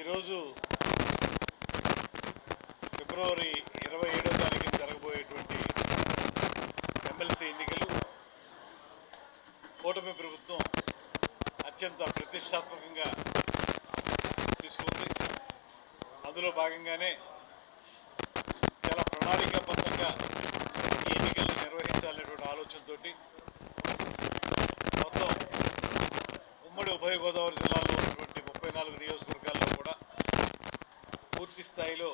ఈరోజు ఫిబ్రవరి 27వ తారీఖున జరగబోయేటువంటి ఎమ్మెల్సీ ఎన్నికలు కూటమి ప్రభుత్వం అత్యంత ప్రతిష్టాత్మకంగా తీసుకుంది. అందులో భాగంగానే చాలా ప్రణాళికాబద్ధంగా ఈ ఎన్నికలను నిర్వహించాలనేటువంటి ఆలోచనతో మొత్తం ఉమ్మడి ఉభయ గోదావరి జిల్లాలో ఉన్నటువంటి 34 నియోజకవర్గాల్లో కూడా పూర్తి స్థాయిలో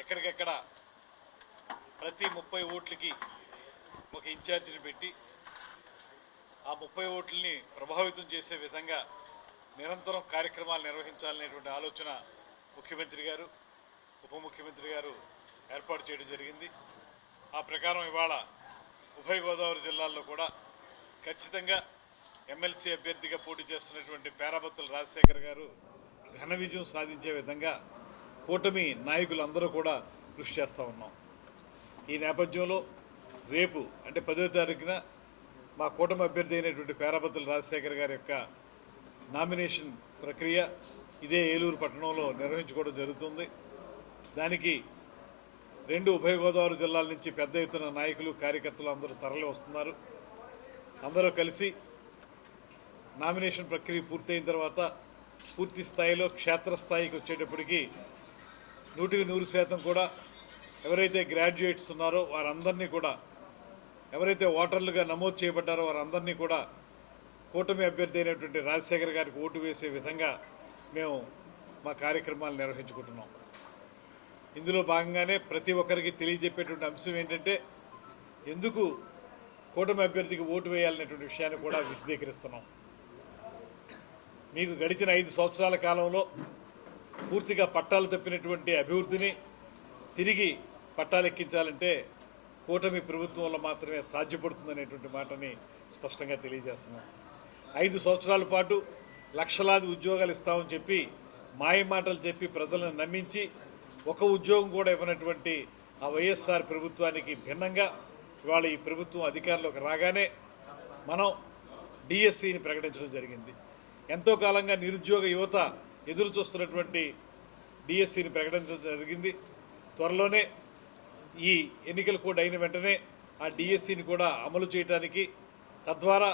ఎక్కడికెక్కడ ప్రతి 30 ఓట్లకి ఒక ఇన్ఛార్జిని పెట్టి ఆ 30 ఓట్లని ప్రభావితం చేసే విధంగా నిరంతరం కార్యక్రమాలు నిర్వహించాలనేటువంటి ఆలోచన ముఖ్యమంత్రి గారు, ఉప ముఖ్యమంత్రి గారు ఏర్పాటు చేయడం జరిగింది. ఆ ప్రకారం ఇవాళ ఉభయ గోదావరి జిల్లాల్లో కూడా ఖచ్చితంగా ఎమ్మెల్సీ అభ్యర్థిగా పోటీ చేస్తున్నటువంటి పేరాబత్తుల రాజశేఖర్ గారు ఘన విజయం సాధించే విధంగా కూటమి నాయకులందరూ కూడా కృషి చేస్తూ ఉన్నాం. ఈ నేపథ్యంలో రేపు అంటే 10వ తారీఖున మా కూటమి అభ్యర్థి అయినటువంటి పేరాబత్తుల రాజశేఖర్ గారి యొక్క నామినేషన్ ప్రక్రియ ఇదే ఏలూరు పట్టణంలో నిర్వహించుకోవడం జరుగుతుంది. దానికి 2 ఉభయ గోదావరి జిల్లాల నుంచి పెద్ద ఎత్తున నాయకులు, కార్యకర్తలు అందరూ తరలి వస్తున్నారు. అందరూ కలిసి నామినేషన్ ప్రక్రియ పూర్తయిన తర్వాత పూర్తి స్థాయిలో క్షేత్రస్థాయికి వచ్చేటప్పటికి 100% కూడా ఎవరైతే గ్రాడ్యుయేట్స్ ఉన్నారో వారందరినీ కూడా, ఎవరైతే ఓటర్లుగా నమోదు చేయబడ్డారో వారందరినీ కూడా కూటమి అభ్యర్థి అయినటువంటి రాజశేఖర్ గారికి ఓటు వేసే విధంగా మేము మా కార్యక్రమాలు నిర్వహించుకుంటున్నాం. ఇందులో భాగంగానే ప్రతి ఒక్కరికి తెలియజెప్పేటువంటి అంశం ఏంటంటే ఎందుకు కూటమి అభ్యర్థికి ఓటు వేయాలనేటువంటి విషయాన్ని కూడా విశదీకరిస్తున్నాం. మీకు గడిచిన 5 సంవత్సరాల కాలంలో పూర్తిగా పట్టాలు తప్పినటువంటి అభివృద్ధిని తిరిగి పట్టాలెక్కించాలంటే కూటమి ప్రభుత్వంలో మాత్రమే సాధ్యపడుతుందనేటువంటి మాటని స్పష్టంగా తెలియజేస్తున్నాం. 5 సంవత్సరాల పాటు లక్షలాది ఉద్యోగాలు ఇస్తామని చెప్పి మాయ మాటలు చెప్పి ప్రజలను నమ్మించి ఒక ఉద్యోగం కూడా ఇవ్వనటువంటి ఆ వైఎస్ఆర్ ప్రభుత్వానికి భిన్నంగా ఇవాళ ఈ ప్రభుత్వం అధికారంలోకి రాగానే మనం డిఎస్సిని ప్రకటించడం జరిగింది. ఎంతో కాలంగా నిరుద్యోగ యువత ఎదురు చూస్తున్నటువంటి డిఎస్సిని ప్రకటించడం జరిగింది. త్వరలోనే ఈ ఎన్నికలు కూడా అయిన వెంటనే ఆ డిఎస్సిని కూడా అమలు చేయడానికి, తద్వారా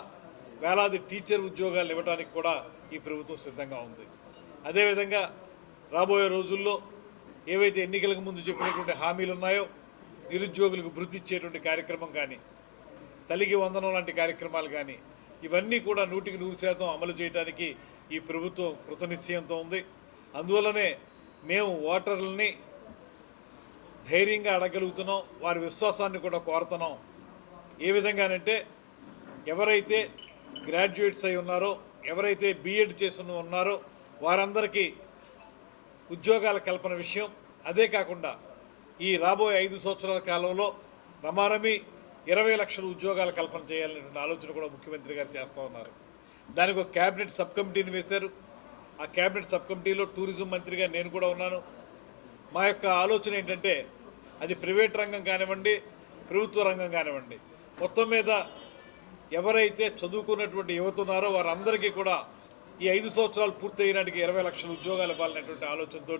వేలాది టీచర్ ఉద్యోగాలు ఇవ్వడానికి కూడా ఈ ప్రభుత్వం సిద్ధంగా ఉంది. అదేవిధంగా రాబోయే రోజుల్లో ఏవైతే ఎన్నికలకు ముందు చెప్పినటువంటి హామీలు ఉన్నాయో, నిరుద్యోగులకు భృతి ఇచ్చేటువంటి కార్యక్రమం కానీ, తల్లికి వందనం లాంటి కార్యక్రమాలు కానీ, ఇవన్నీ కూడా 100% అమలు చేయడానికి ఈ ప్రభుత్వం కృతనిశ్చయంతో ఉంది. అందువల్లనే మేము ఓటర్లని ధైర్యంగా అడగలుగుతున్నాం, వారి విశ్వాసాన్ని కూడా కోరుతున్నాం. ఏ విధంగానంటే ఎవరైతే గ్రాడ్యుయేట్స్ అయి ఉన్నారో, ఎవరైతే బీఎడ్ చేసి ఉన్నారో వారందరికీ ఉద్యోగాల కల్పన విషయం, అదే కాకుండా ఈ రాబోయే 5 సంవత్సరాల కాలంలో రమారమి 20 లక్షల ఉద్యోగాల కల్పన చేయాలనేటువంటి ఆలోచన కూడా ముఖ్యమంత్రి గారు చేస్తూ ఉన్నారు. దానికి ఒక క్యాబినెట్ సబ్ కమిటీని వేశారు. ఆ క్యాబినెట్ సబ్ కమిటీలో టూరిజం మంత్రిగా నేను కూడా ఉన్నాను. మా యొక్క ఆలోచన ఏంటంటే అది ప్రైవేట్ రంగం కానివ్వండి, ప్రభుత్వ రంగం కానివ్వండి, మొత్తం మీద ఎవరైతే చదువుకున్నటువంటి యువత ఉన్నారో వారందరికీ కూడా ఈ 5 సంవత్సరాలు పూర్తయినాటికి 20 లక్షల ఉద్యోగాలు ఇవ్వాలనేటువంటి ఆలోచనతో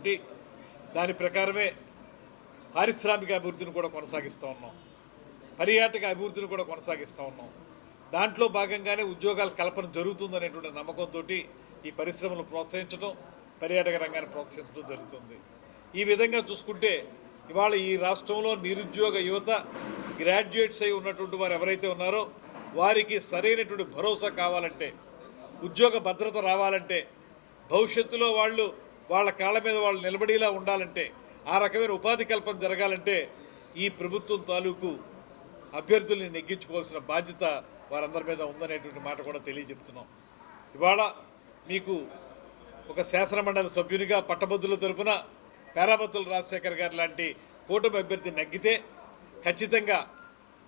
దాని ప్రకారమే పారిశ్రామిక అభివృద్ధిని కూడా కొనసాగిస్తూ ఉన్నాం, పర్యాటక అభివృద్ధిని కూడా కొనసాగిస్తూ ఉన్నాం. దాంట్లో భాగంగానే ఉద్యోగాల కల్పన జరుగుతుందనేటువంటి నమ్మకంతో ఈ పరిశ్రమలు ప్రోత్సహించడం, పర్యాటక రంగాన్ని ప్రోత్సహించడం జరుగుతుంది. ఈ విధంగా చూసుకుంటే ఇవాళ ఈ రాష్ట్రంలో నిరుద్యోగ యువత గ్రాడ్యుయేట్స్ అయి ఉన్నటువంటి వారు ఎవరైతే ఉన్నారో వారికి సరైనటువంటి భరోసా కావాలంటే, ఉద్యోగ భద్రత రావాలంటే, భవిష్యత్తులో వాళ్ళు వాళ్ళ కాళ్ళ మీద వాళ్ళు నిలబడేలా ఉండాలంటే, ఆ రకమైన ఉపాధి కల్పన జరగాలంటే ఈ ప్రభుత్వం తాలూకు అభ్యర్థుల్ని నెగ్గించుకోవాల్సిన బాధ్యత వారందరి మీద ఉందనేటువంటి మాట కూడా తెలియజెప్తున్నాం. ఇవాళ మీకు ఒక శాసనమండలి సభ్యునిగా పట్టభద్రుల తరపున పేరాబత్తుల రాజశేఖర్ గారు లాంటి కూటమి అభ్యర్థి నెగ్గితే ఖచ్చితంగా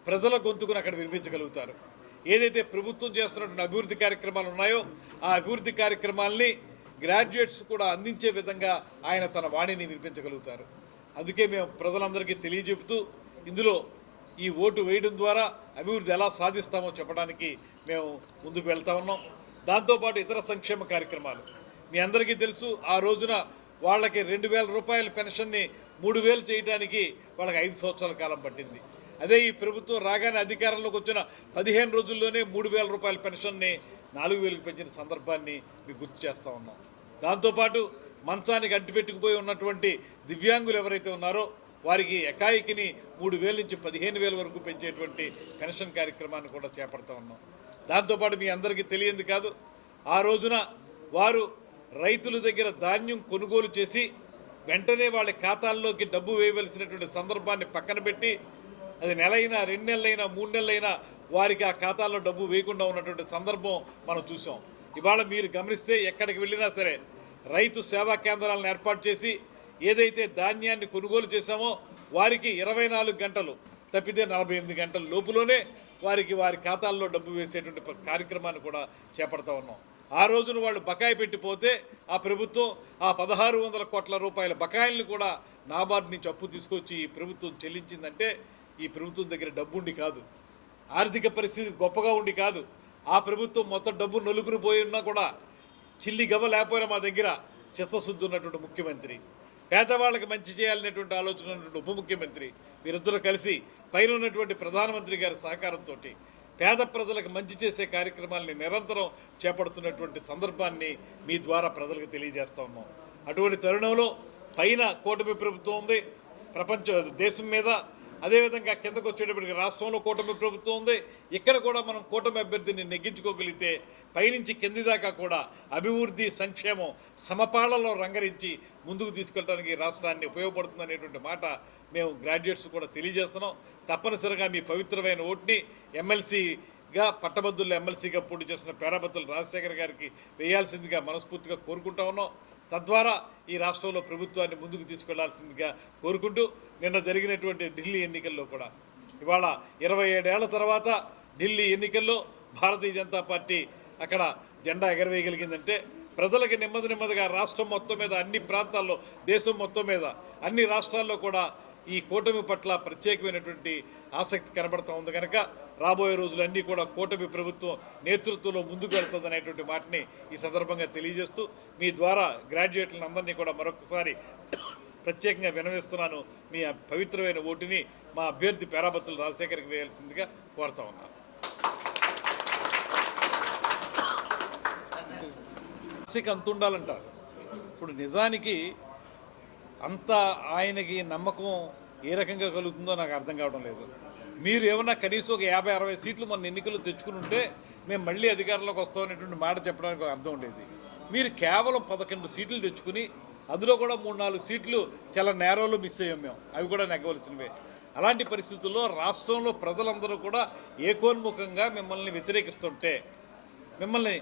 ప్రజల గొంతుకును అక్కడ వినిపించగలుగుతారు. ఏదైతే ప్రభుత్వం చేస్తున్నటువంటి అభివృద్ధి కార్యక్రమాలు ఉన్నాయో ఆ అభివృద్ధి కార్యక్రమాల్ని గ్రాడ్యుయేట్స్ కూడా అందించే విధంగా ఆయన తన వాణిని వినిపించగలుగుతారు. అందుకే మేము ప్రజలందరికీ తెలియజెపుతూ ఇందులో ఈ ఓటు వేయడం ద్వారా అభివృద్ధి ఎలా సాధిస్తామో చెప్పడానికి మేము ముందుకు వెళ్తా ఉన్నాం. దాంతోపాటు ఇతర సంక్షేమ కార్యక్రమాలు మీ అందరికీ తెలుసు. ఆ రోజున వాళ్ళకి 2,000 రూపాయల పెన్షన్ని 3,000 చేయడానికి వాళ్ళకి 5 సంవత్సరాల కాలం పట్టింది. అదే ఈ ప్రభుత్వం రాగానే అధికారంలోకి వచ్చిన 15 రోజుల్లోనే 3,000 రూపాయల పెన్షన్ని 4,000కి పెంచిన సందర్భాన్ని మీకు గుర్తు చేస్తూ ఉన్నాం. దాంతోపాటు మంచానికి అంటిపెట్టుకుపోయి ఉన్నటువంటి దివ్యాంగులు ఎవరైతే ఉన్నారో వారికి ఎకాయికిని 3,000 నుంచి 15,000 వరకు పెంచేటువంటి పెన్షన్ కార్యక్రమాన్ని కూడా చేపడతా ఉన్నాం. దాంతోపాటు మీ అందరికీ తెలియంది కాదు, ఆ రోజున వారు రైతుల దగ్గర ధాన్యం కొనుగోలు చేసి వెంటనే వాళ్ళ ఖాతాల్లోకి డబ్బు వేయవలసినటువంటి సందర్భాన్ని పక్కన పెట్టి అది నెలైనా 2 నెలలైనా 3 నెలలైనా వారికి ఆ ఖాతాల్లో డబ్బు వేయకుండా ఉన్నటువంటి సందర్భం మనం చూసాం. ఇవాళ మీరు గమనిస్తే ఎక్కడికి వెళ్ళినా సరే రైతు సేవా కేంద్రాలను ఏర్పాటు చేసి ఏదైతే ధాన్యాన్ని కొనుగోలు చేశామో వారికి 24 గంటలు తప్పితే 48 గంటల లోపులోనే వారికి వారి ఖాతాల్లో డబ్బు వేసేటువంటి కార్యక్రమాన్ని కూడా చేపడతా ఉన్నాం. ఆ రోజున వాళ్ళు బకాయి పెట్టిపోతే ఆ ప్రభుత్వం ఆ 1,600 కోట్ల రూపాయల బకాయిల్ని కూడా నాబార్డు నుంచి అప్పు తీసుకొచ్చి ఈ ప్రభుత్వం చెల్లించిందంటే ఈ ప్రభుత్వం దగ్గర డబ్బు ఉండి కాదు, ఆర్థిక పరిస్థితి గొప్పగా ఉండి కాదు. ఆ ప్రభుత్వం మొత్తం డబ్బు నలుగురు పోయి ఉన్నా కూడా చిల్లి గవ్వ లేకపోయినా మా దగ్గర చిత్తశుద్ధి ఉన్నటువంటి ముఖ్యమంత్రి, పేదవాళ్ళకి మంచి చేయాలనేటువంటి ఆలోచన ఉన్నటువంటి ఉప ముఖ్యమంత్రి, వీరిద్దరూ కలిసి పైన ఉన్నటువంటి ప్రధానమంత్రి గారి సహకారంతో పేద ప్రజలకు మంచి చేసే కార్యక్రమాలని నిరంతరం చేపడుతున్నటువంటి సందర్భాన్ని మీ ద్వారా ప్రజలకు తెలియజేస్తూ ఉన్నాం. అటువంటి తరుణంలో పైన కూటమి ప్రభుత్వం ఉంది, దేశం మీద, అదేవిధంగా కిందకు వచ్చేటప్పటికి రాష్ట్రంలో కూటమి ప్రభుత్వం ఉంది. ఇక్కడ కూడా మనం కూటమి అభ్యర్థిని నెగ్గించుకోగలిగితే పైనుంచి కింది దాకా కూడా అభివృద్ధి సంక్షేమం సమపాళలో రంగరించి ముందుకు తీసుకెళ్ళడానికి రాష్ట్రాన్ని ఉపయోగపడుతుంది అనేటువంటి మాట మేము గ్రాడ్యుయేట్స్ కూడా తెలియజేస్తున్నాం. తప్పనిసరిగా మీ పవిత్రమైన ఓటుని ఎమ్మెల్సీగా పట్టభద్రుల ఎమ్మెల్సీగా పోటీ చేసిన పేరాబత్తుల రాజశేఖర్ గారికి వేయాల్సిందిగా మనస్ఫూర్తిగా కోరుకుంటా ఉన్నాం. తద్వారా ఈ రాష్ట్రంలో ప్రభుత్వాన్ని ముందుకు తీసుకెళ్లాల్సిందిగా కోరుకుంటూ నిన్న జరిగినటువంటి ఢిల్లీ ఎన్నికల్లో కూడా ఇవాళ 27 ఏళ్ల తర్వాత ఢిల్లీ ఎన్నికల్లో భారతీయ జనతా పార్టీ అక్కడ జెండా ఎగరవేయగలిగిందంటే ప్రజలకి నెమ్మదిగా రాష్ట్రం మొత్తం మీద అన్ని ప్రాంతాల్లో దేశం మొత్తం మీద అన్ని రాష్ట్రాల్లో కూడా ఈ కూటమి పట్ల ప్రత్యేకమైనటువంటి ఆసక్తి కనబడుతూ ఉంది. కనుక రాబోయే రోజులన్నీ కూడా కూటమి ప్రభుత్వం నేతృత్వంలో ముందుకు వెళ్తుందనేటువంటి మాటని ఈ సందర్భంగా తెలియజేస్తూ మీ ద్వారా గ్రాడ్యుయేట్లను అందరినీ కూడా మరొకసారి ప్రత్యేకంగా వినవిస్తున్నాను. మీ పవిత్రమైన ఓటుని మా అభ్యర్థి పేరాబత్తుల రాజశేఖర్కి వేయాల్సిందిగా కోరుతా ఉన్నాను. అంత ఉండాలంటారు. ఇప్పుడు నిజానికి అంత ఆయనకి నమ్మకం ఏ రకంగా కలుగుతుందో నాకు అర్థం కావడం లేదు. మీరు ఏమన్నా కనీసం ఒక 50-60 సీట్లు మన ఎన్నికల్లో తెచ్చుకుని ఉంటే మేము మళ్ళీ అధికారంలోకి వస్తామనేటువంటి మాట చెప్పడానికి అర్థం ఉండేది. మీరు కేవలం 11 సీట్లు తెచ్చుకుని అందులో కూడా 3-4 సీట్లు చాలా నేరోలో మిస్ అయ్యాం మేము, అవి కూడా నెగ్గవలసినవే. అలాంటి పరిస్థితుల్లో రాష్ట్రంలో ప్రజలందరూ కూడా ఏకోన్ముఖంగా మిమ్మల్ని వ్యతిరేకిస్తుంటే, మిమ్మల్ని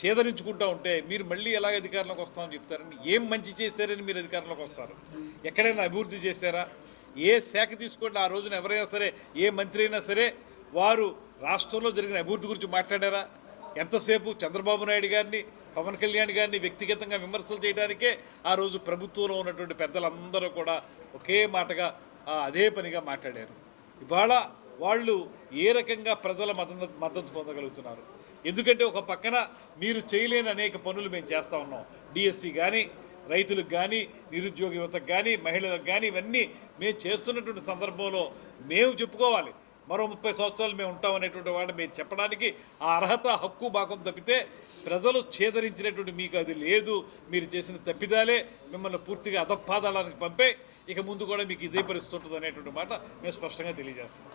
ఛేదరించుకుంటూ ఉంటే మీరు మళ్ళీ ఎలాగ అధికారంలోకి వస్తామని చెప్తారని, ఏం మంచి చేశారని మీరు అధికారంలోకి వస్తారు? ఎక్కడైనా అభివృద్ధి చేశారా? ఏ శాఖ తీసుకోండి, ఆ రోజున ఎవరైనా సరే ఏ మంత్రి అయినా సరే వారు రాష్ట్రంలో జరిగిన అభివృద్ధి గురించి మాట్లాడారా? ఎంతసేపు చంద్రబాబు నాయుడు గారిని, పవన్ కళ్యాణ్ గారిని వ్యక్తిగతంగా విమర్శలు చేయడానికే ఆ రోజు ప్రభుత్వంలో ఉన్నటువంటి పెద్దలందరూ కూడా ఒకే మాటగా అదే పనిగా మాట్లాడారు. ఇవాళ వాళ్ళు ఏ రకంగా ప్రజల మద్దతు పొందగలుగుతున్నారు? ఎందుకంటే ఒక పక్కన మీరు చేయలేని అనేక పనులు మేము చేస్తూ ఉన్నాం. డిఎస్సి కానీ, రైతులకు కానీ, నిరుద్యోగ యువతకు కానీ, మహిళలకు కానీ, ఇవన్నీ మేము చేస్తున్నటువంటి సందర్భంలో మేము చెప్పుకోవాలి. మరో 30 సంవత్సరాలు మేము ఉంటామనేటువంటి వాడు మేము చెప్పడానికి ఆ అర్హత, హక్కు భాగం తప్పితే ప్రజలు ఛేదరించినటువంటి మీకు అది లేదు. మీరు చేసిన తప్పిదాలే మిమ్మల్ని పూర్తిగా అధపాదాలకు పంపే ఇక ముందు కూడా మీకు ఇదే పరిస్థితి ఉంటుంది అనేటువంటి మాట మేము స్పష్టంగా తెలియజేస్తున్నాం.